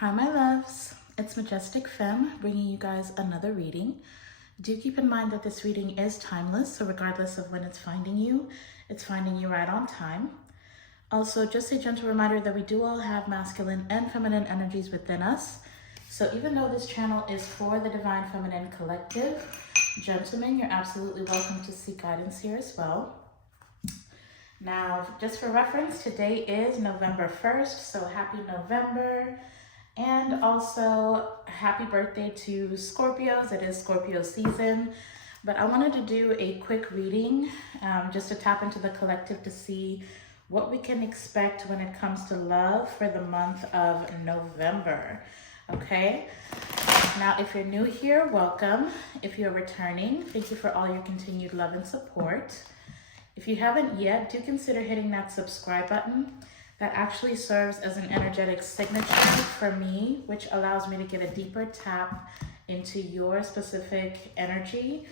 Hi my loves, it's Majestic Femme bringing you guys another reading. Do keep in mind that this reading is timeless, so regardless of when it's finding you right on time. Also, just a gentle reminder that we do all have masculine and feminine energies within us. So even though this channel is for the Divine Feminine Collective, gentlemen, you're absolutely welcome to seek guidance here as well. Now, just for reference, today is November 1st, so happy November. And also, happy birthday to Scorpios. It is Scorpio season. But I wanted to do a quick reading just to tap into the collective to see what we can expect when it comes to love for the month of November. Okay? Now, if you're new here, welcome. If you're returning, thank you for all your continued love and support. If you haven't yet, do consider hitting that subscribe button. That actually serves as an energetic signature for me, which allows me to get a deeper tap into your specific energy.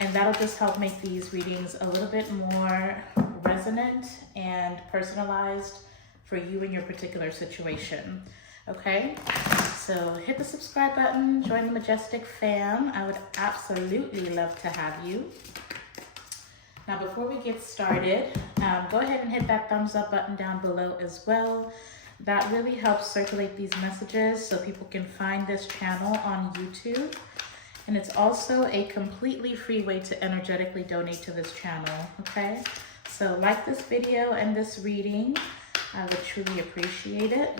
And that'll just help make these readings a little bit more resonant and personalized for you and your particular situation. Okay, so hit the subscribe button, join the Majestic Fam. I would absolutely love to have you. Now, before we get started, go ahead and hit that thumbs up button down below as well. That really helps circulate these messages so people can find this channel on YouTube. And it's also a completely free way to energetically donate to this channel, okay? So like this video and this reading, I would truly appreciate it.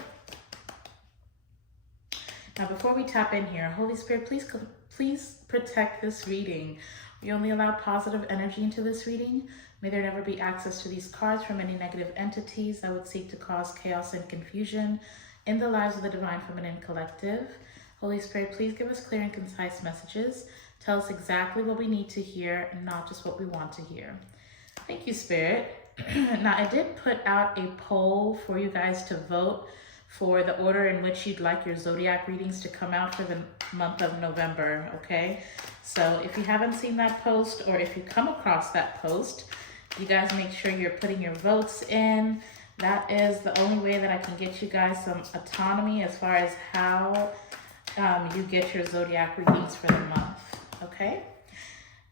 Now, before we tap in here, Holy Spirit, please protect this reading. We only allow positive energy into this reading. May there never be access to these cards from any negative entities that would seek to cause chaos and confusion in the lives of the Divine Feminine Collective. Holy Spirit, please give us clear and concise messages. Tell us exactly what we need to hear and not just what we want to hear. Thank you, Spirit. Now, I did put out a poll for you guys to vote for the order in which you'd like your zodiac readings to come out for the month of November, okay? So if you haven't seen that post, or if you come across that post, you guys make sure you're putting your votes in. That is the only way that I can get you guys some autonomy as far as how you get your zodiac readings for the month, okay?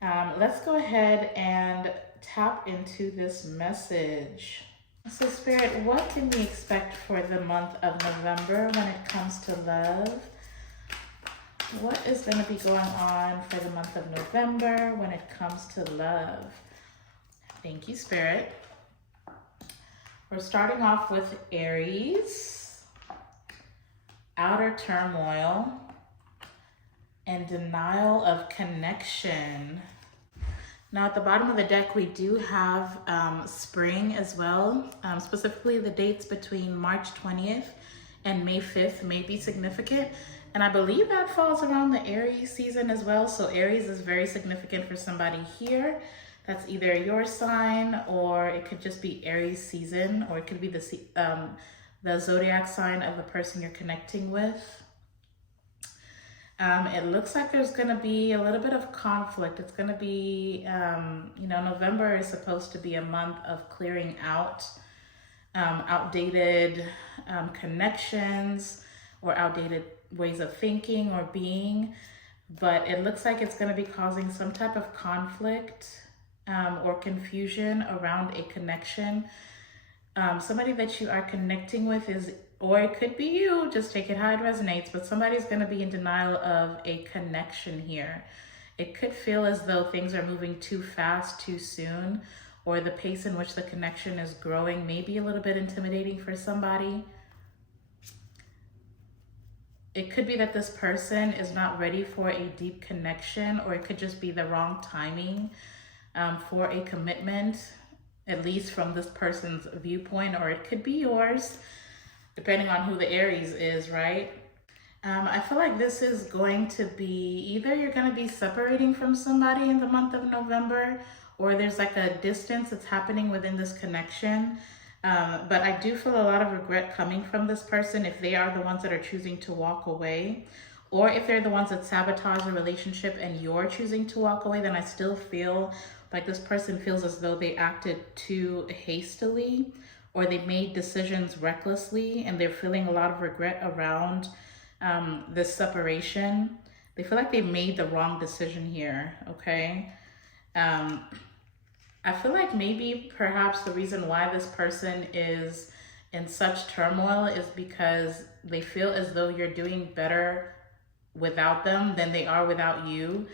Let's go ahead and tap into this message. So Spirit, what can we expect for the month of November when it comes to love? What is going to be going on for the month of November when it comes to love? Thank you, Spirit. We're starting off with Aries, outer turmoil, and denial of connection. Now at the bottom of the deck, we do have spring as well. Specifically, the dates between March 20th and May 5th may be significant. And I believe that falls around the Aries season as well. So Aries is very significant for somebody here. That's either your sign, or it could just be Aries season, or it could be the zodiac sign of the person you're connecting with. It looks like there's going to be a little bit of conflict. It's going to be, November is supposed to be a month of clearing out outdated connections or outdated ways of thinking or being. But it looks like it's going to be causing some type of conflict or confusion around a connection. Somebody that you are connecting with or it could be you, just take it how it resonates, but somebody's going to be in denial of a connection here. It could feel as though things are moving too fast, too soon, or the pace in which the connection is growing may be a little bit intimidating for somebody. It could be that this person is not ready for a deep connection, or it could just be the wrong timing for a commitment, at least from this person's viewpoint, or it could be yours, depending on who the Aries is, right? I feel like this is going to be either you're going to be separating from somebody in the month of November, or there's like a distance that's happening within this connection. But I do feel a lot of regret coming from this person if they are the ones that are choosing to walk away, or if they're the ones that sabotage the relationship and you're choosing to walk away. Then I still feel like this person feels as though they acted too hastily or they made decisions recklessly and they're feeling a lot of regret around this separation. They feel like they made the wrong decision here, okay? I feel like maybe perhaps the reason why this person is in such turmoil is because they feel as though you're doing better without them than they are without you.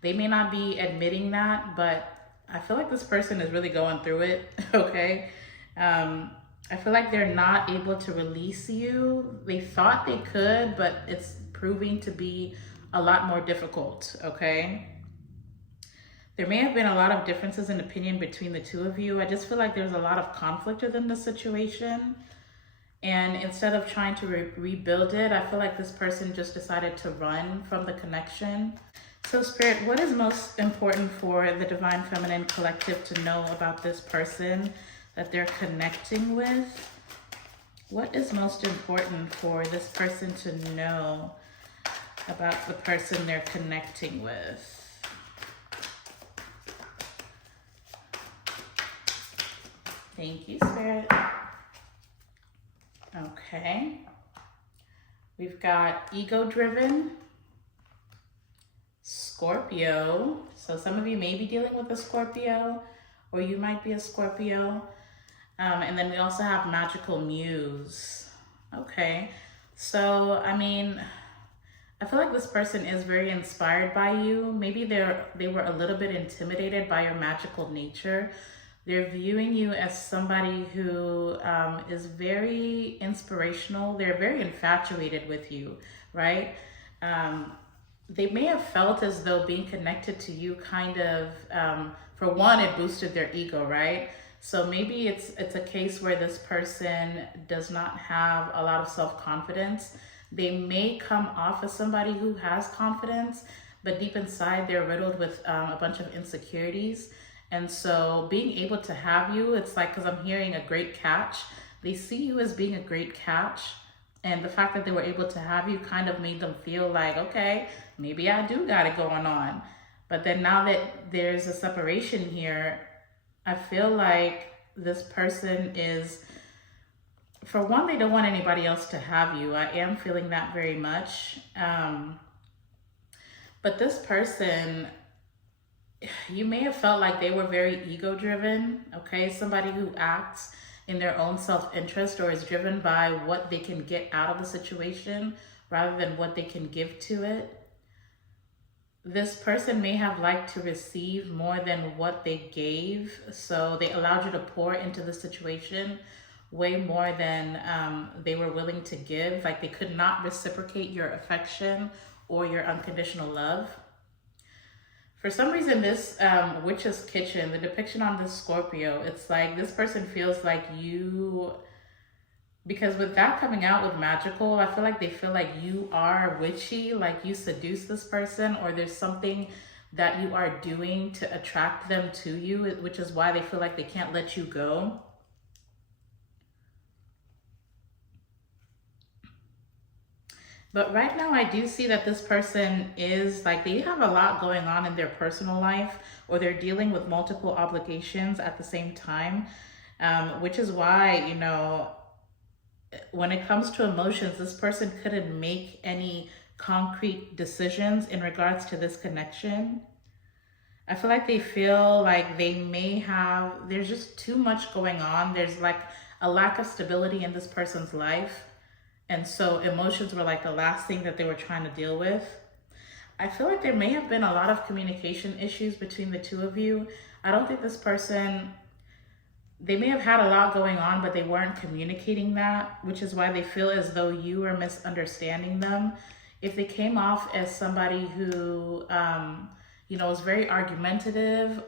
They may not be admitting that, but I feel like this person is really going through it, okay? I feel like they're not able to release you. They thought they could, but it's proving to be a lot more difficult, okay? There may have been a lot of differences in opinion between the two of you. I just feel like there's a lot of conflict within the situation. And instead of trying to rebuild it, I feel like this person just decided to run from the connection. So Spirit, what is most important for the Divine Feminine Collective to know about this person that they're connecting with? What is most important for this person to know about the person they're connecting with? Thank you, Spirit. Okay. We've got ego-driven, Scorpio. So some of you may be dealing with a Scorpio, or you might be a Scorpio. And then we also have magical muse. Okay. So, I mean, I feel like this person is very inspired by you. Maybe they were a little bit intimidated by your magical nature. They're viewing you as somebody who is very inspirational. They're very infatuated with you, right? They may have felt as though being connected to you kind of, for one, it boosted their ego, right? So maybe it's a case where this person does not have a lot of self-confidence. They may come off as somebody who has confidence, but deep inside they're riddled with a bunch of insecurities. And so being able to have you, it's like, because I'm hearing a great catch. They see you as being a great catch. And the fact that they were able to have you kind of made them feel like, okay, maybe I do got it going on. But then now that there's a separation here, I feel like this person is, for one, they don't want anybody else to have you. I am feeling that very much. But this person, you may have felt like they were very ego-driven, okay? Somebody who acts in their own self-interest or is driven by what they can get out of the situation rather than what they can give to it. This person may have liked to receive more than what they gave, so they allowed you to pour into the situation way more than they were willing to give. Like they could not reciprocate your affection or your unconditional love. For some reason, this Witch's Kitchen, the depiction on this Scorpio, it's like this person feels like you, because with that coming out with magical, I feel like they feel like you are witchy, like you seduce this person, or there's something that you are doing to attract them to you, which is why they feel like they can't let you go. But right now, I do see that this person is like, they have a lot going on in their personal life, or they're dealing with multiple obligations at the same time, which is why, you know, when it comes to emotions, this person couldn't make any concrete decisions in regards to this connection. I feel like they feel like they may have, there's just too much going on. There's like a lack of stability in this person's life. And so emotions were like the last thing that they were trying to deal with. I feel like there may have been a lot of communication issues between the two of you. I don't think this person, they may have had a lot going on, but they weren't communicating that, which is why they feel as though you are misunderstanding them. If they came off as somebody who, you know, was very argumentative,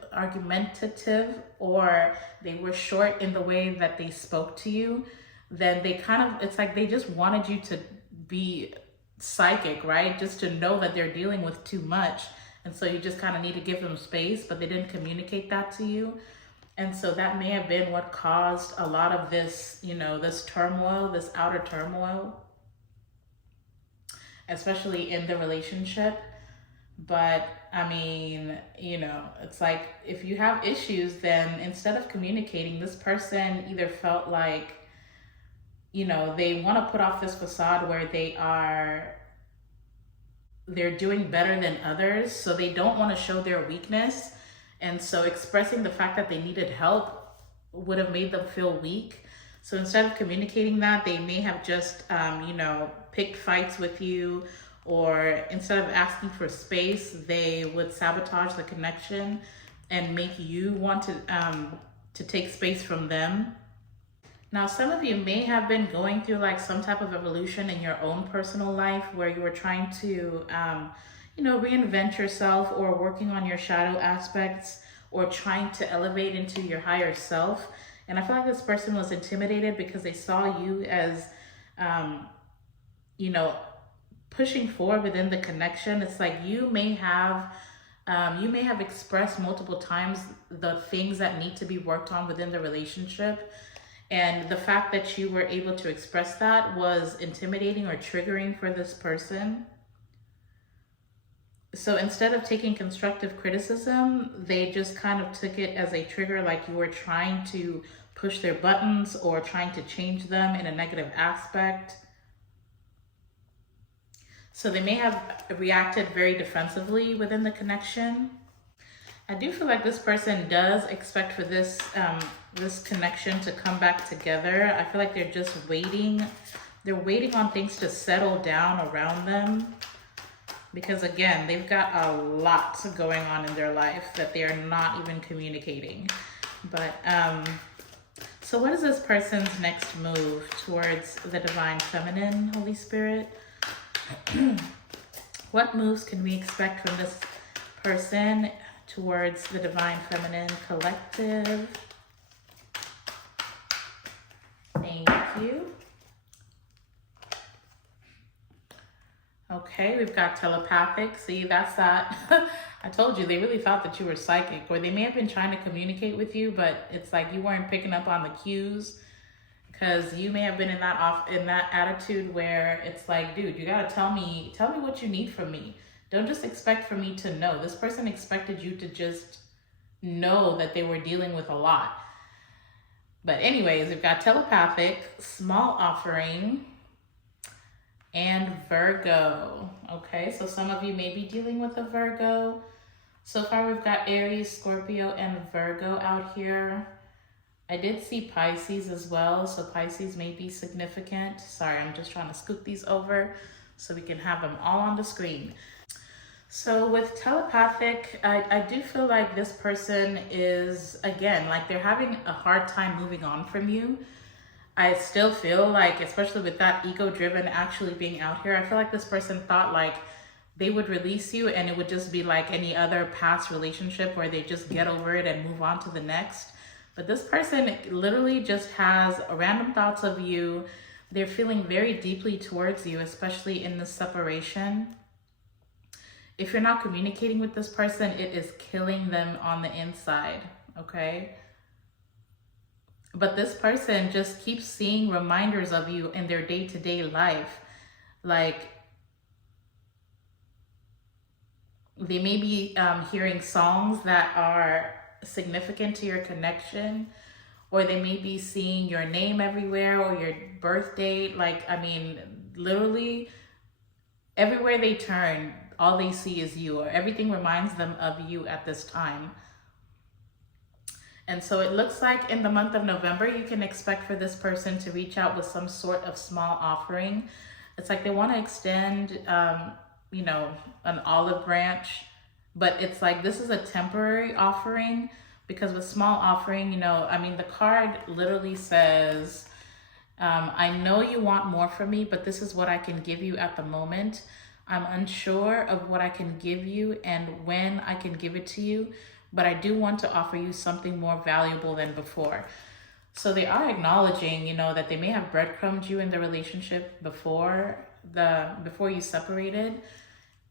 or they were short in the way that they spoke to you, then they kind of, it's like they just wanted you to be psychic, right? Just to know that they're dealing with too much. And so you just kind of need to give them space, but they didn't communicate that to you. And so that may have been what caused a lot of this, you know, this turmoil, this outer turmoil, especially in the relationship. But I mean, you know, it's like if you have issues, then instead of communicating, this person either felt like, you know, they want to put off this facade where they're doing better than others, so they don't want to show their weakness. And so expressing the fact that they needed help would have made them feel weak. So instead of communicating that, they may have just, you know, picked fights with you, or instead of asking for space, they would sabotage the connection and make you want to take space from them. Now, some of you may have been going through like some type of evolution in your own personal life where you were trying to, you know, reinvent yourself, or working on your shadow aspects, or trying to elevate into your higher self. And I feel like this person was intimidated because they saw you as, you know, pushing forward within the connection. It's like you may have expressed multiple times the things that need to be worked on within the relationship. And the fact that you were able to express that was intimidating or triggering for this person. So instead of taking constructive criticism, they just kind of took it as a trigger, like you were trying to push their buttons or trying to change them in a negative aspect. So they may have reacted very defensively within the connection. I do feel like this person does expect for this this connection to come back together. I feel like they're just waiting. They're waiting on things to settle down around them. Because again, they've got a lot going on in their life that they are not even communicating. But so what is this person's next move towards the divine feminine, Holy Spirit? What moves can we expect from this person towards the divine feminine collective? Thank you. Okay, we've got telepathic. See, that's that. I told you, they really thought that you were psychic, or they may have been trying to communicate with you, but it's like you weren't picking up on the cues, because you may have been in that attitude where it's like, dude, you gotta tell me what you need from me. Don't just expect for me to know. This person expected you to just know that they were dealing with a lot. But anyways, we've got telepathic, small offering, and Virgo. Okay, so some of you may be dealing with a Virgo. So far we've got Aries, Scorpio, and Virgo out here. I did see Pisces as well, so Pisces may be significant. Sorry, I'm just trying to scoot these over so we can have them all on the screen. So with telepathic, I do feel like this person is, again, like they're having a hard time moving on from you. I still feel like, especially with that ego-driven actually being out here, I feel like this person thought like they would release you and it would just be like any other past relationship where they just get over it and move on to the next. But this person literally just has random thoughts of you. They're feeling very deeply towards you, especially in the separation. If you're not communicating with this person, it is killing them on the inside, okay? But this person just keeps seeing reminders of you in their day-to-day life. Like, they may be hearing songs that are significant to your connection, or they may be seeing your name everywhere or your birth date. Like, I mean, literally everywhere they turn, all they see is you, or everything reminds them of you at this time. And so it looks like in the month of November, you can expect for this person to reach out with some sort of small offering. It's like they want to extend, you know, an olive branch, but it's like this is a temporary offering, because with small offering, you know, I mean, the card literally says, I know you want more from me, but this is what I can give you at the moment. I'm unsure of what I can give you and when I can give it to you, but I do want to offer you something more valuable than before. So they are acknowledging, you know, that they may have breadcrumbed you in the relationship before you separated.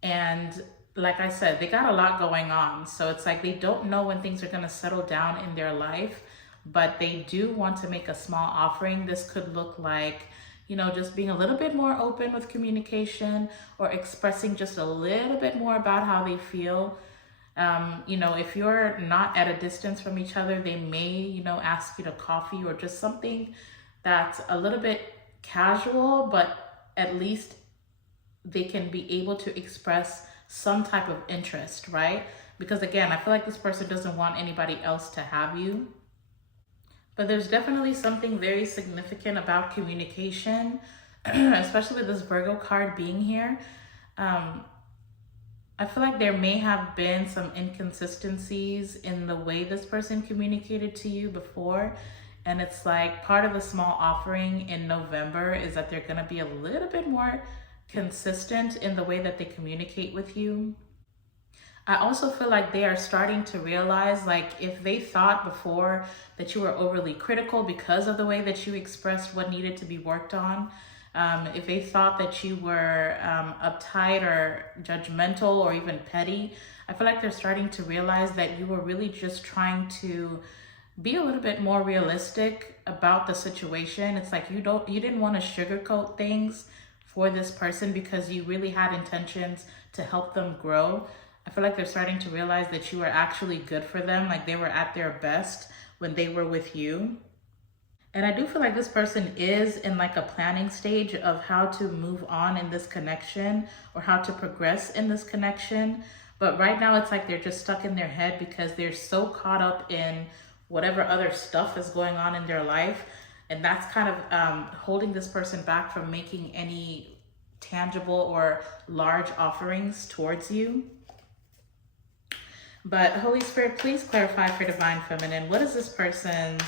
And like I said, they got a lot going on. So it's like they don't know when things are going to settle down in their life, but they do want to make a small offering. This could look like, just being a little bit more open with communication, or expressing just a little bit more about how they feel. If you're not at a distance from each other, they may, ask you to coffee, or just something that's a little bit casual, but at least they can be able to express some type of interest, right? Because again, I feel like this person doesn't want anybody else to have you. But there's definitely something very significant about communication, especially with this Virgo card being here. I feel like there may have been some inconsistencies in the way this person communicated to you before. And it's like part of the small offering in November is that they're going to be a little bit more consistent in the way that they communicate with you. I also feel like they are starting to realize, like, if they thought before that you were overly critical because of the way that you expressed what needed to be worked on, if they thought that you were uptight or judgmental or even petty, I feel like they're starting to realize that you were really just trying to be a little bit more realistic about the situation. It's like you didn't want to sugarcoat things for this person because you really had intentions to help them grow. I feel like they're starting to realize that you were actually good for them, like they were at their best when they were with you. And I do feel like this person is in like a planning stage of how to move on in this connection, or how to progress in this connection. But right now it's like they're just stuck in their head because they're so caught up in whatever other stuff is going on in their life. And that's kind of holding this person back from making any tangible or large offerings towards you. But Holy Spirit, please clarify for Divine Feminine, what is this person's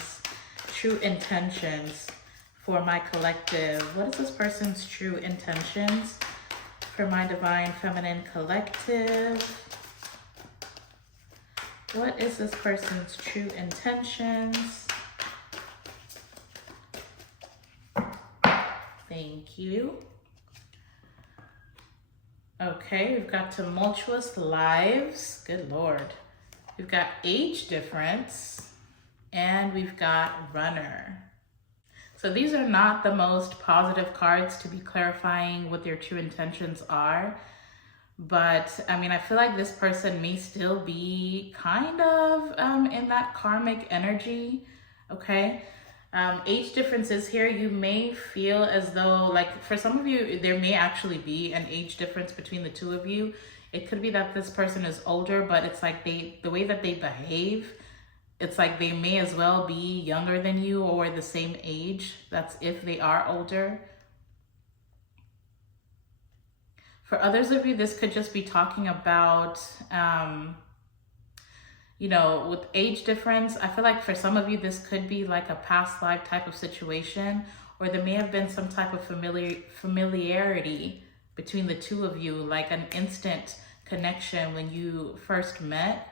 true intentions for my collective? What is this person's true intentions for my Divine Feminine collective? What is this person's true intentions? Thank you. Okay, we've got tumultuous lives. Good Lord. We've got age difference, and we've got runner. So these are not the most positive cards to be clarifying what their true intentions are. But I mean, I feel like this person may still be kind of in that karmic energy, okay? Age differences here, you may feel as though, like, for some of you, there may actually be an age difference between the two of you. It could be that this person is older, but it's like the way that they behave, it's like they may as well be younger than you or the same age. That's if they are older. For others of you, this could just be talking about, with age difference. I feel like for some of you, this could be like a past life type of situation, or there may have been some type of familiarity between the two of you, like an instant connection when you first met.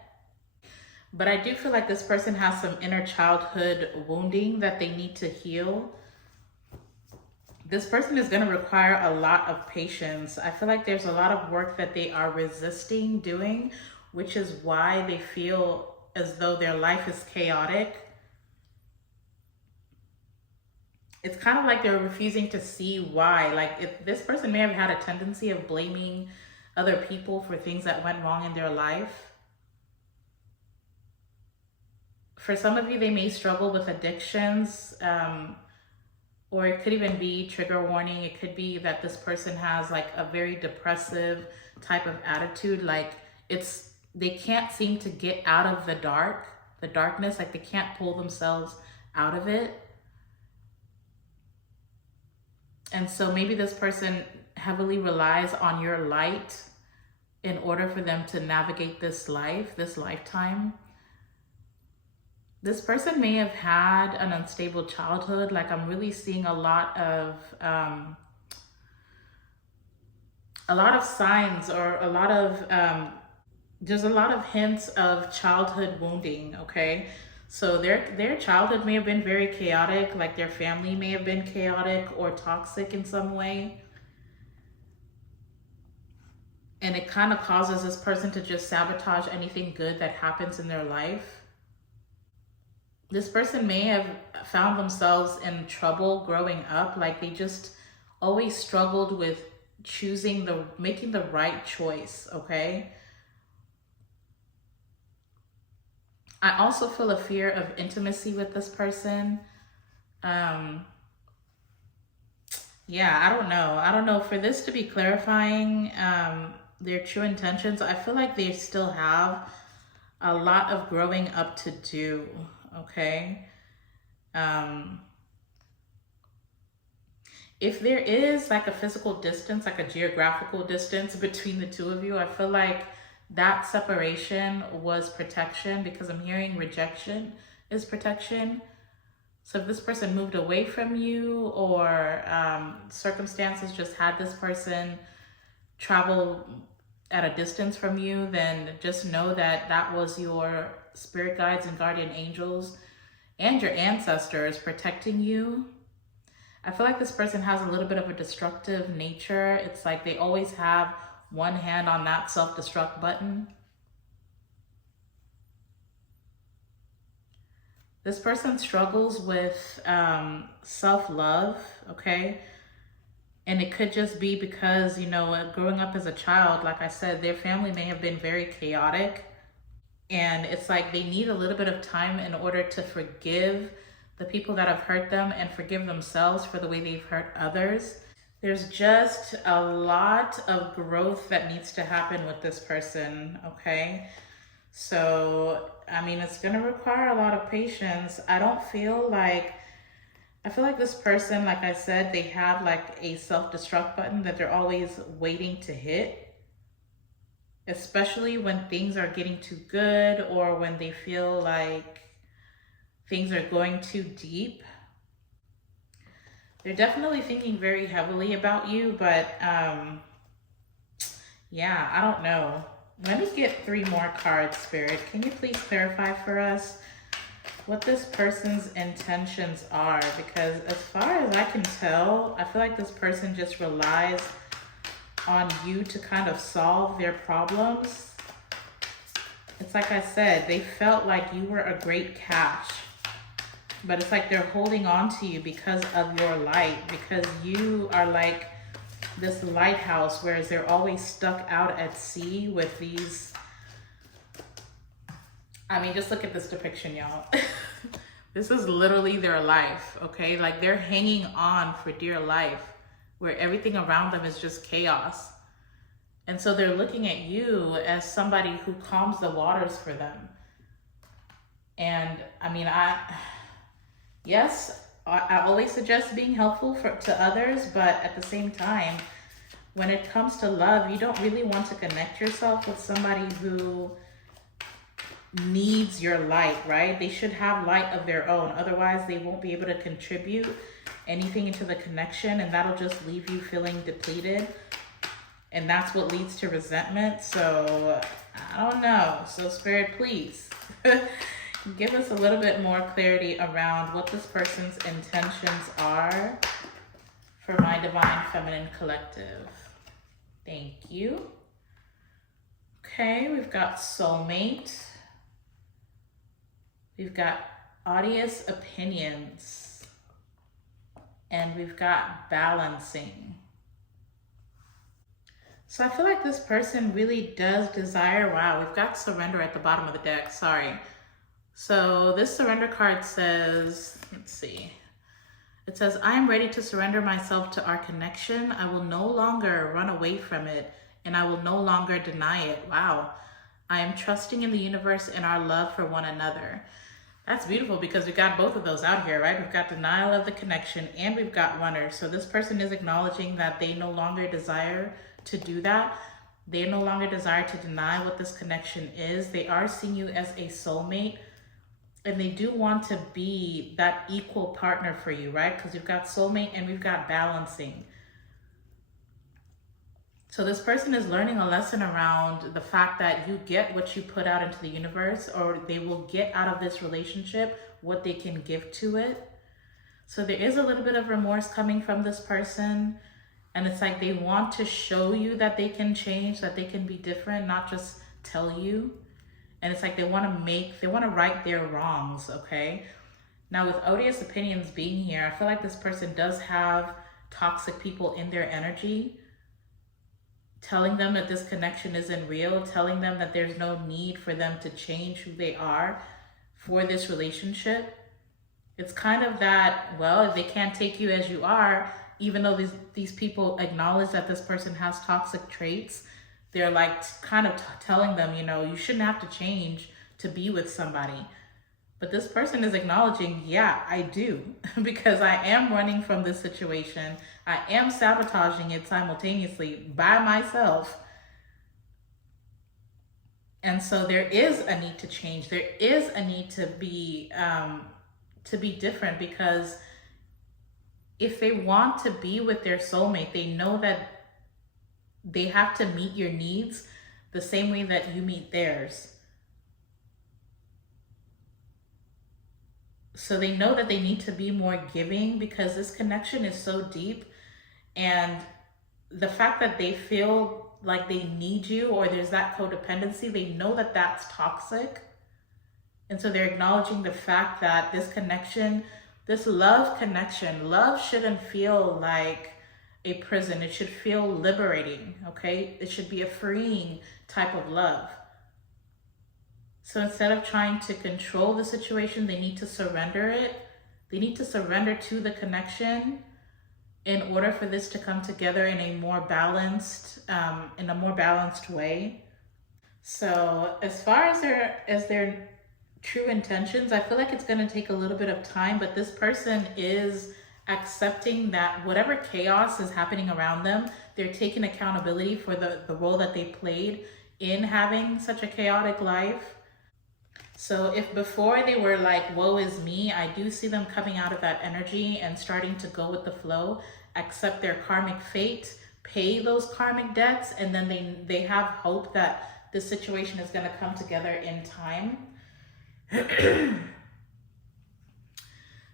But I do feel like this person has some inner childhood wounding that they need to heal. This person is going to require a lot of patience. I feel like there's a lot of work that they are resisting doing, which is why they feel as though their life is chaotic. It's kind of like they're refusing to see why. Like, if this person may have had a tendency of blaming other people for things that went wrong in their life. For some of you, they may struggle with addictions, or it could even be, trigger warning, it could be that this person has like a very depressive type of attitude. Like, they can't seem to get out of the darkness, like they can't pull themselves out of it. And so maybe this person heavily relies on your light in order for them to navigate this lifetime. This person may have had an unstable childhood. Like, I'm really seeing a lot of signs, or there's a lot of hints of childhood wounding, okay? So their childhood may have been very chaotic, like their family may have been chaotic or toxic in some way. And it kind of causes this person to just sabotage anything good that happens in their life. This person may have found themselves in trouble growing up, like they just always struggled with making the right choice, okay? I also feel a fear of intimacy with this person. Yeah, I don't know. I don't know. For this to be clarifying their true intentions, I feel like they still have a lot of growing up to do, okay? If there is like a physical distance, like a geographical distance between the two of you, I feel like that separation was protection, because I'm hearing rejection is protection. So if this person moved away from you, or circumstances just had this person travel at a distance from you, then just know that that was your spirit guides and guardian angels and your ancestors protecting you. I feel like this person has a little bit of a destructive nature. It's like they always have one hand on that self-destruct button. This person struggles with self-love, okay? And it could just be because, you know, growing up as a child, like I said, their family may have been very chaotic. And it's like they need a little bit of time in order to forgive the people that have hurt them and forgive themselves for the way they've hurt others. There's just a lot of growth that needs to happen with this person, okay? So, I mean, it's gonna require a lot of patience. I feel like this person, like I said, they have like a self-destruct button that they're always waiting to hit, especially when things are getting too good or when they feel like things are going too deep. They're definitely thinking very heavily about you, but yeah, I don't know. Let me get 3 more cards, Spirit. Can you please clarify for us what this person's intentions are? Because as far as I can tell, I feel like this person just relies on you to kind of solve their problems. It's like I said, they felt like you were a great catch, but it's like they're holding on to you because of your light, because you are like this lighthouse, whereas they're always stuck out at sea with these. I mean, just look at this depiction, y'all. This is literally their life, okay? Like they're hanging on for dear life, where everything around them is just chaos. And so they're looking at you as somebody who calms the waters for them. And I mean, yes, I always suggest being helpful to others, but at the same time, when it comes to love, you don't really want to connect yourself with somebody who needs your light, right? They should have light of their own. Otherwise, they won't be able to contribute anything into the connection, and that'll just leave you feeling depleted. And that's what leads to resentment. So I don't know. So Spirit, please give us a little bit more clarity around what this person's intentions are for my Divine Feminine Collective. Thank you. Okay, we've got soulmate. We've got odious opinions. And we've got balancing. So I feel like this person really does desire, wow, we've got surrender at the bottom of the deck, sorry. So this surrender card says, let's see. It says, I am ready to surrender myself to our connection. I will no longer run away from it, and I will no longer deny it. Wow. I am trusting in the universe and our love for one another. That's beautiful because we got both of those out here, right? We've got denial of the connection and we've got runner. So this person is acknowledging that they no longer desire to do that. They no longer desire to deny what this connection is. They are seeing you as a soulmate, and they do want to be that equal partner for you, right? Because we've got soulmate and we've got balancing. So this person is learning a lesson around the fact that you get what you put out into the universe, or they will get out of this relationship what they can give to it. So there is a little bit of remorse coming from this person. And it's like they want to show you that they can change, that they can be different, not just tell you. And it's like they want to right their wrongs, okay? Now with odious opinions being here, I feel like this person does have toxic people in their energy, telling them that this connection isn't real, telling them that there's no need for them to change who they are for this relationship. It's kind of that, well, if they can't take you as you are, even though these people acknowledge that this person has toxic traits, they're like kind of telling them, you know, you shouldn't have to change to be with somebody. But this person is acknowledging, yeah, I do, because I am running from this situation. I am sabotaging it simultaneously by myself. And so there is a need to change. There is a need to be different, because if they want to be with their soulmate, they know that they have to meet your needs the same way that you meet theirs. So they know that they need to be more giving, because this connection is so deep, and the fact that they feel like they need you, or there's that codependency, they know that that's toxic. And so they're acknowledging the fact that this connection, this love connection, love shouldn't feel like a prison. It should feel liberating, okay? It should be a freeing type of love. So instead of trying to control the situation, they need to surrender it. They need to surrender to the connection in order for this to come together in a more balanced way. So as far as their true intentions, I feel like it's going to take a little bit of time, but this person is accepting that whatever chaos is happening around them, they're taking accountability for the role that they played in having such a chaotic life. So if before they were like, woe is me, I do see them coming out of that energy and starting to go with the flow, accept their karmic fate, pay those karmic debts, and then they have hope that this situation is going to come together in time.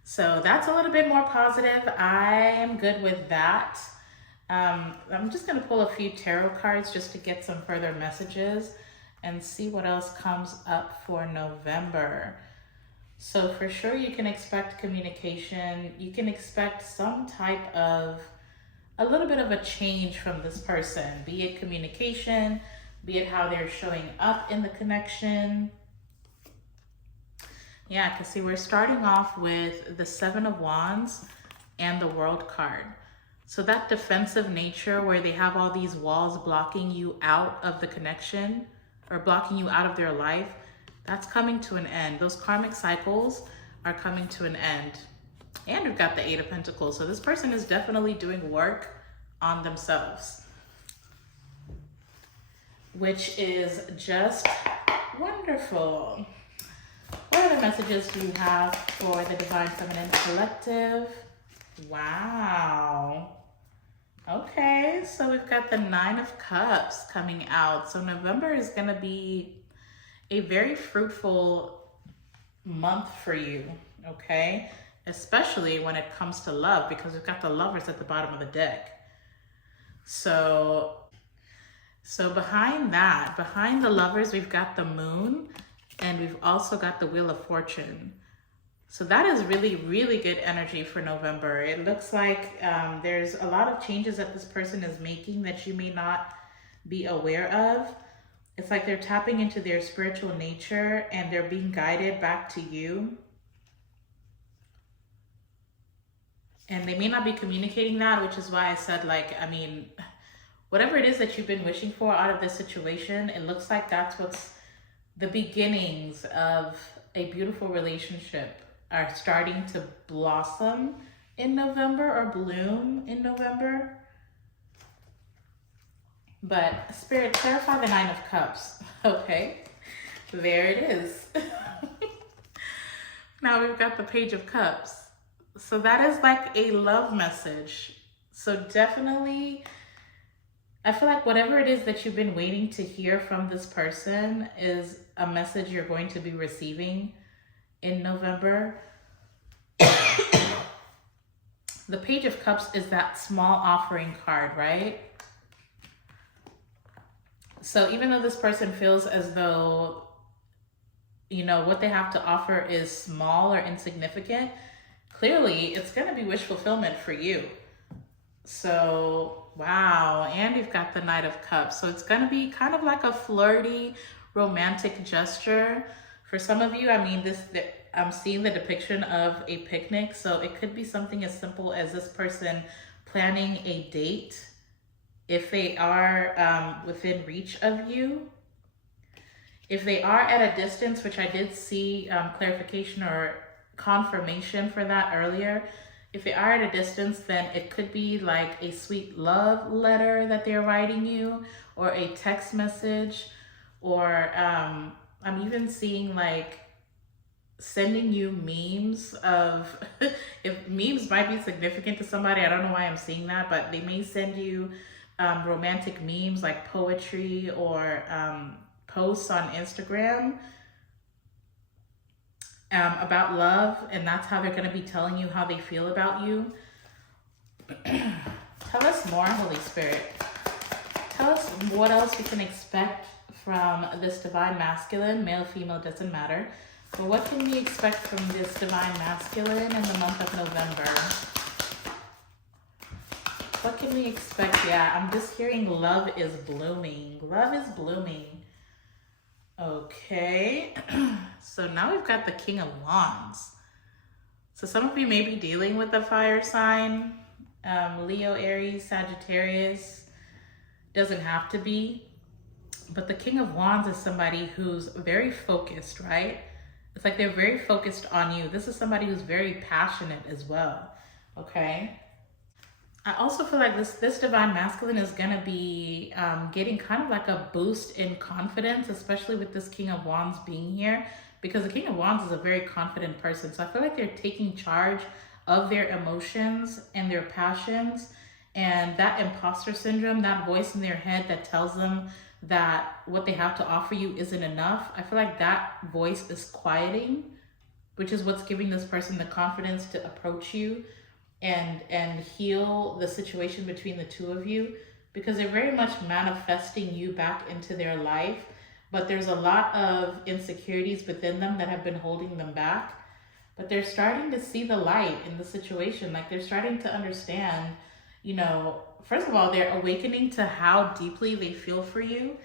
So that's a little bit more positive. I am good with that. I'm just going to pull a few tarot cards just to get some further messages and see what else comes up for November. So for sure, you can expect communication. You can expect some type of, a little bit of a change from this person, be it communication, be it how they're showing up in the connection. Yeah, because see, we're starting off with the Seven of Wands and the World card. So that defensive nature where they have all these walls blocking you out of the connection, or blocking you out of their life, that's coming to an end. Those karmic cycles are coming to an end. And we've got the Eight of Pentacles. So this person is definitely doing work on themselves, which is just wonderful. What other messages do you have for the Divine Feminine Collective? Wow. Okay, so we've got the Nine of Cups coming out. So November is going to be a very fruitful month for you, okay? Especially when it comes to love, because we've got the Lovers at the bottom of the deck. So behind that, behind the Lovers, we've got the Moon, and we've also got the Wheel of Fortune. So that is really, really good energy for November. It looks like there's a lot of changes that this person is making that you may not be aware of. It's like they're tapping into their spiritual nature and they're being guided back to you. And they may not be communicating that, which is why I said, like, I mean, whatever it is that you've been wishing for out of this situation, it looks like that's what's the beginnings of a beautiful relationship are starting to blossom in November, or bloom in November. But Spirit, clarify the Nine of Cups. Okay, there it is. Now we've got the Page of Cups. So that is like a love message. So definitely, I feel like whatever it is that you've been waiting to hear from this person is a message you're going to be receiving in November. The Page of Cups is that small offering card, right? So even though this person feels as though, you know, what they have to offer is small or insignificant, clearly it's going to be wish fulfillment for you. So, wow. And you've got the Knight of Cups. So it's going to be kind of like a flirty, romantic gesture. For some of you, I mean, I'm seeing the depiction of a picnic. So it could be something as simple as this person planning a date if they are within reach of you. If they are at a distance, which I did see clarification or confirmation for that earlier, if they are at a distance, then it could be like a sweet love letter that they're writing you, or a text message, or I'm even seeing like sending you memes of, if memes might be significant to somebody, I don't know why I'm seeing that, but they may send you romantic memes like poetry or posts on Instagram about love, and that's how they're going to be telling you how they feel about you. Tell us more, Holy Spirit. Tell us what else we can expect from this divine masculine. Male, female, doesn't matter. But what can we expect from this divine masculine in the month of November? What can we expect? Yeah, I'm just hearing love is blooming. Love is blooming. Okay, so now we've got the King of Wands. So some of you may be dealing with a fire sign, Leo, Aries, Sagittarius. Doesn't have to be, but the King of Wands is somebody who's very focused, right? It's like they're very focused on you. This is somebody who's very passionate as well, okay? I also feel like this divine masculine is going to be getting kind of like a boost in confidence, especially with this King of Wands being here, because the King of Wands is a very confident person. So I feel like they're taking charge of their emotions and their passions, and that imposter syndrome, that voice in their head that tells them that what they have to offer you isn't enough. I feel like that voice is quieting, which is what's giving this person the confidence to approach you and heal the situation between the two of you, because they're very much manifesting you back into their life, but there's a lot of insecurities within them that have been holding them back. But they're starting to see the light in the situation. Like, they're starting to understand, you know, first of all, they're awakening to how deeply they feel for you.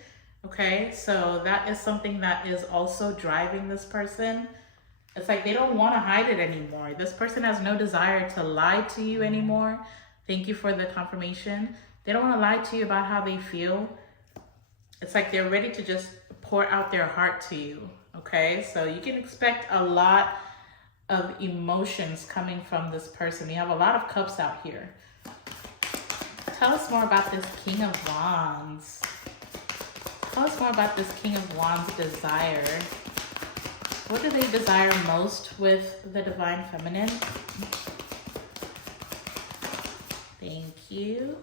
Okay, so that is something that is also driving this person. It's like they don't want to hide it anymore. This person has no desire to lie to you anymore. Thank you for the confirmation. They don't want to lie to you about how they feel. It's like they're ready to just pour out their heart to you. Okay, so you can expect a lot of emotions coming from this person. You have a lot of cups out here. Tell us more about this King of Wands. Tell us more about this King of Wands desire. What do they desire most with the Divine Feminine? Thank you.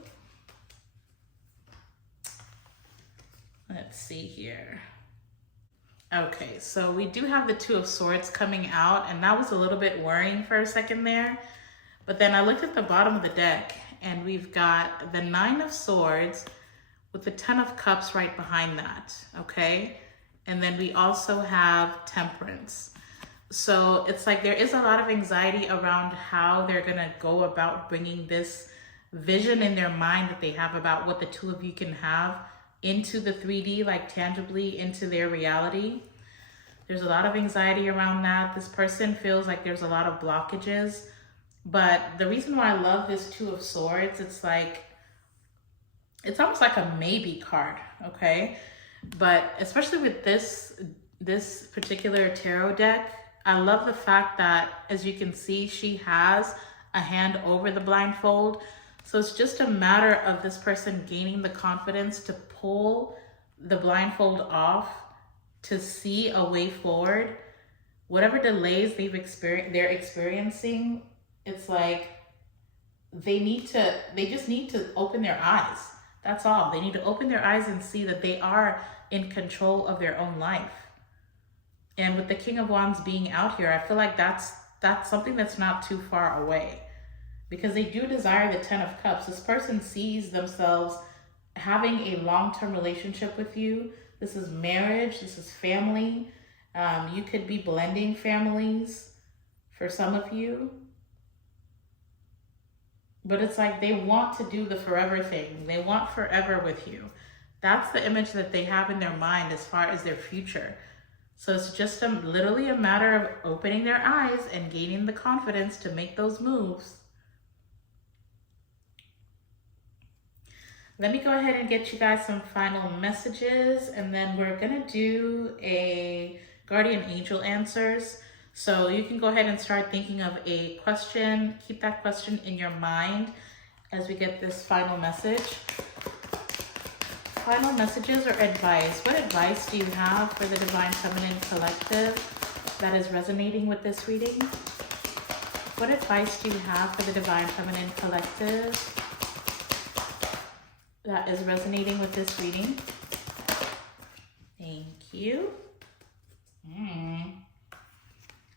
Let's see here. Okay, so we do have the Two of Swords coming out, and that was a little bit worrying for a second there. But then I looked at the bottom of the deck, and we've got the Nine of Swords with the Ten of Cups right behind that, okay? And then we also have Temperance. So it's like there is a lot of anxiety around how they're gonna go about bringing this vision in their mind that they have about what the two of you can have into the 3D, like tangibly into their reality. There's a lot of anxiety around that. This person feels like there's a lot of blockages. But the reason why I love this Two of Swords, it's like, it's almost like a maybe card, okay? But especially with this particular tarot deck, I love the fact that, as you can see, she has a hand over the blindfold. So it's just a matter of this person gaining the confidence to pull the blindfold off, to see a way forward. Whatever delays they're experiencing, it's like they just need to open their eyes. That's all. They need to open their eyes and see that they are in control of their own life. And with the King of Wands being out here, I feel like that's something that's not too far away, because they do desire the Ten of Cups. This person sees themselves having a long-term relationship with you. This is marriage. This is family. You could be blending families for some of you. But it's like they want to do the forever thing. They want forever with you. That's the image that they have in their mind as far as their future. So it's just literally a matter of opening their eyes and gaining the confidence to make those moves. Let me go ahead and get you guys some final messages, and then we're gonna do a guardian angel answers. So you can go ahead and start thinking of a question. Keep that question in your mind as we get this final message. Final messages or advice. What advice do you have for the Divine Feminine Collective that is resonating with this reading? What advice do you have for the Divine Feminine Collective that is resonating with this reading? Thank you.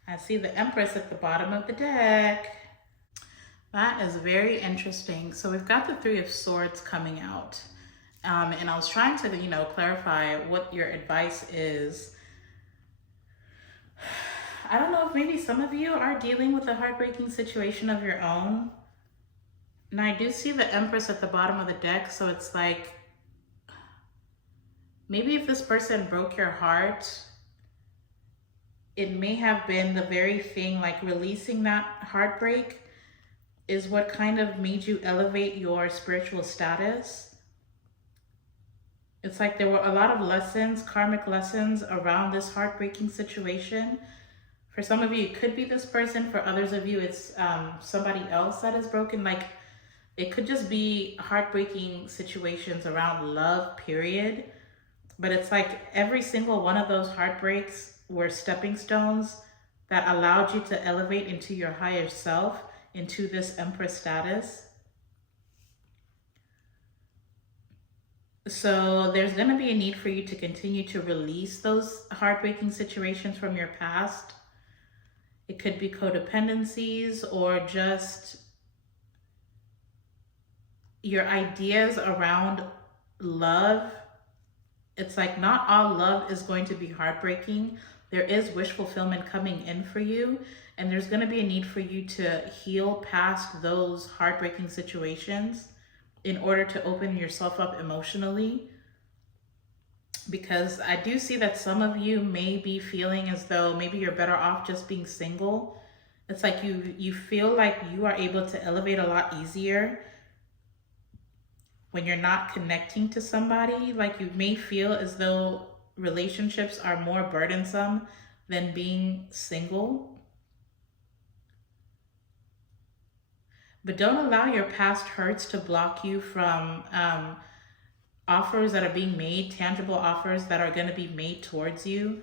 I see the Empress at the bottom of the deck. That is very interesting. So we've got the Three of Swords coming out. And I was trying to, clarify what your advice is. I don't know if maybe some of you are dealing with a heartbreaking situation of your own. And I do see the Empress at the bottom of the deck. So it's like, maybe if this person broke your heart, it may have been the very thing, like releasing that heartbreak is what kind of made you elevate your spiritual status. It's like there were a lot of lessons, karmic lessons around this heartbreaking situation. For some of you, it could be this person. For others of you, it's somebody else that is broken. Like, it could just be heartbreaking situations around love, period. But it's like every single one of those heartbreaks were stepping stones that allowed you to elevate into your higher self, into this Empress status. So there's going to be a need for you to continue to release those heartbreaking situations from your past. It could be codependencies or just your ideas around love. It's like not all love is going to be heartbreaking. There is wish fulfillment coming in for you, and there's going to be a need for you to heal past those heartbreaking situations in order to open yourself up emotionally. Because I do see that some of you may be feeling as though maybe you're better off just being single. It's like you feel like you are able to elevate a lot easier when you're not connecting to somebody. Like, you may feel as though relationships are more burdensome than being single. But don't allow your past hurts to block you from offers that are being made, tangible offers that are going to be made towards you.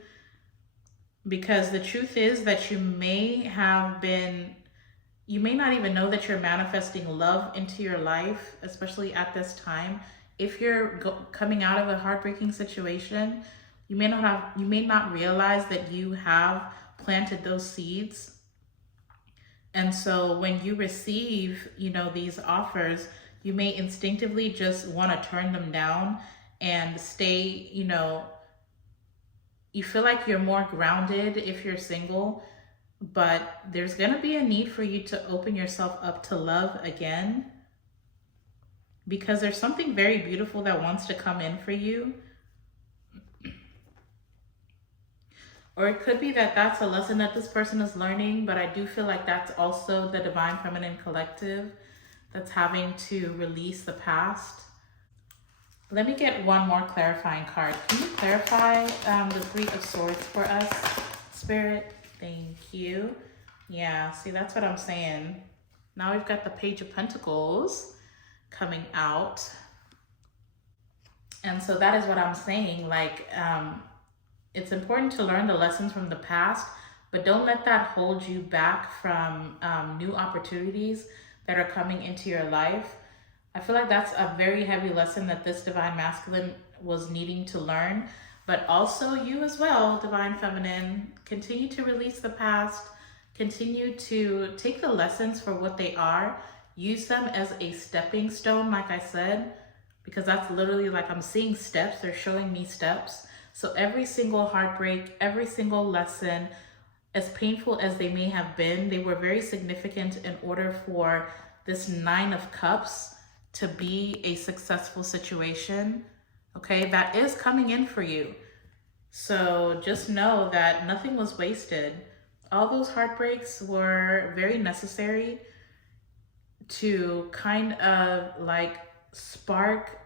Because the truth is that you may not even know that you're manifesting love into your life, especially at this time. If you're coming out of a heartbreaking situation, you may not realize that you have planted those seeds. And so when you receive, these offers, you may instinctively just want to turn them down and stay, you feel like you're more grounded if you're single, but there's going to be a need for you to open yourself up to love again, because there's something very beautiful that wants to come in for you. Or it could be that that's a lesson that this person is learning, but I do feel like that's also the Divine Feminine Collective that's having to release the past. Let me get one more clarifying card. Can you clarify the Three of Swords for us, Spirit? Thank you. Yeah, see, that's what I'm saying. Now we've got the Page of Pentacles coming out. And so that is what I'm saying. Like, it's important to learn the lessons from the past, but don't let that hold you back from new opportunities that are coming into your life. I feel like that's a very heavy lesson that this Divine Masculine was needing to learn, but also you as well, Divine Feminine. Continue to release the past, continue to take the lessons for what they are, use them as a stepping stone, like I said, because that's literally like I'm seeing steps, they're showing me steps. So every single heartbreak, every single lesson, as painful as they may have been, they were very significant in order for this 9 of Cups to be a successful situation, okay, that is coming in for you. So just know that nothing was wasted. All those heartbreaks were very necessary to kind of like spark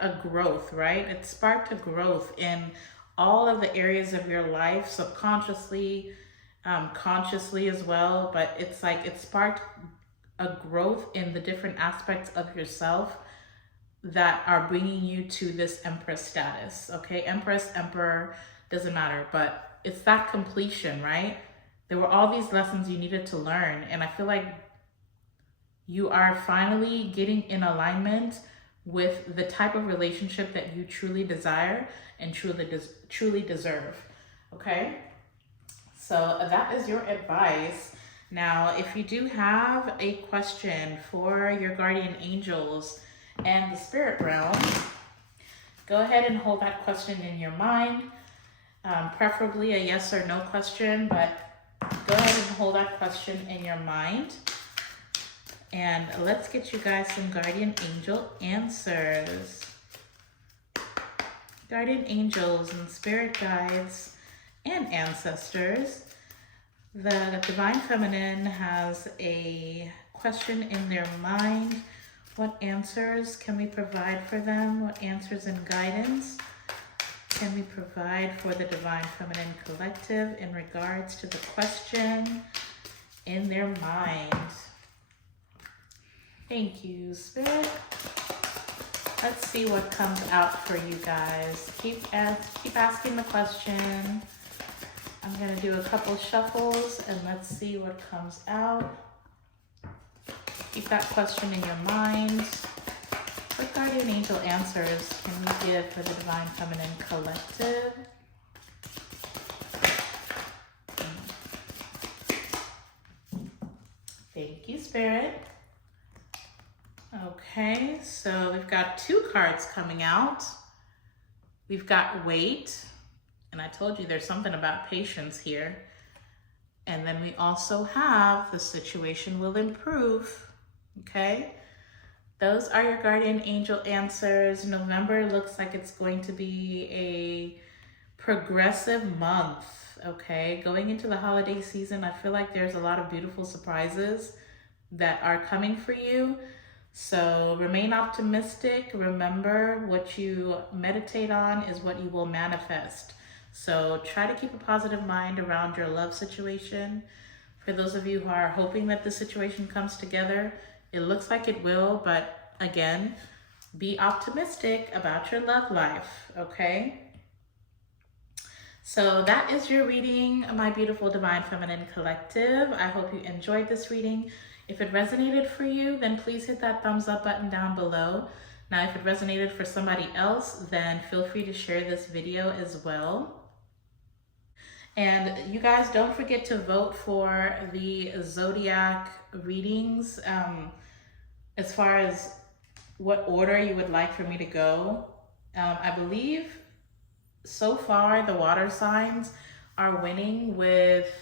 a growth, right? It sparked a growth in all of the areas of your life, subconsciously, consciously as well. But it's like it sparked a growth in the different aspects of yourself that are bringing you to this Empress status, okay? Empress, Emperor, doesn't matter, but it's that completion, right? There were all these lessons you needed to learn, and I feel like you are finally getting in alignment with the type of relationship that you truly desire and truly deserve, okay? So that is your advice. Now, if you do have a question for your guardian angels and the spirit realm, go ahead and hold that question in your mind, preferably a yes or no question, but go ahead and hold that question in your mind. And let's get you guys some guardian angel answers. Guardian angels and spirit guides and ancestors. The Divine Feminine has a question in their mind. What answers can we provide for them? What answers and guidance can we provide for the Divine Feminine Collective in regards to the question in their mind? Thank you, Spirit. Let's see what comes out for you guys. Keep asking the question. I'm gonna do a couple shuffles and let's see what comes out. Keep that question in your mind. What guardian angel answers can we give for the Divine Feminine Collective? Thank you, Spirit. Okay, so we've got 2 cards coming out. We've got Wait, and I told you there's something about patience here. And then we also have The Situation Will Improve, okay? Those are your guardian angel answers. November looks like it's going to be a progressive month, okay? Going into the holiday season, I feel like there's a lot of beautiful surprises that are coming for you. So remain optimistic. Remember, what you meditate on is what you will manifest. So try to keep a positive mind around your love situation. For those of you who are hoping that the situation comes together, it looks like it will, but again, be optimistic about your love life, okay? So that is your reading, my beautiful Divine Feminine Collective. I hope you enjoyed this reading. If it resonated for you, then please hit that thumbs up button down below. Now, if it resonated for somebody else, then feel free to share this video as well. And you guys don't forget to vote for the zodiac readings as far as what order you would like for me to go. I believe so far the water signs are winning with,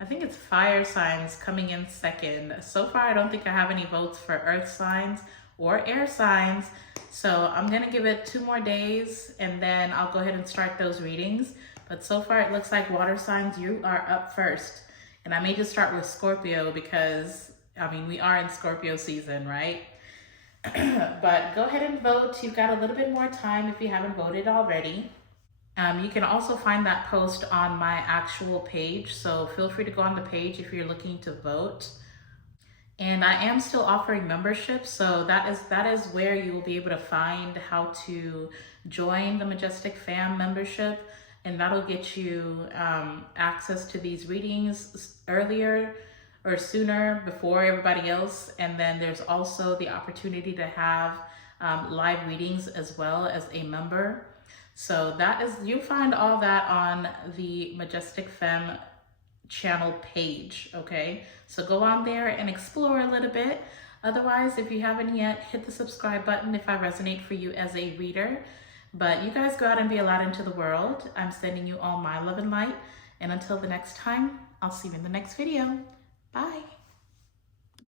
I think it's fire signs coming in second. So far, I don't think I have any votes for earth signs or air signs. So I'm gonna give it 2 more days and then I'll go ahead and start those readings. But so far it looks like water signs, you are up first. And I may just start with Scorpio because, I mean, we are in Scorpio season, right? But go ahead and vote. You've got a little bit more time if you haven't voted already. You can also find that post on my actual page, so feel free to go on the page if you're looking to vote. And I am still offering memberships, so that is where you will be able to find how to join the Majestic Fam membership, and that'll get you access to these readings earlier or sooner before everybody else. And then there's also the opportunity to have live readings as well as a member. So that is, you find all that on the Majestic Femme channel page, okay? So go on there and explore a little bit. Otherwise, if you haven't yet, hit the subscribe button if I resonate for you as a reader. But you guys go out and be a light into the world. I'm sending you all my love and light. And until the next time, I'll see you in the next video. Bye.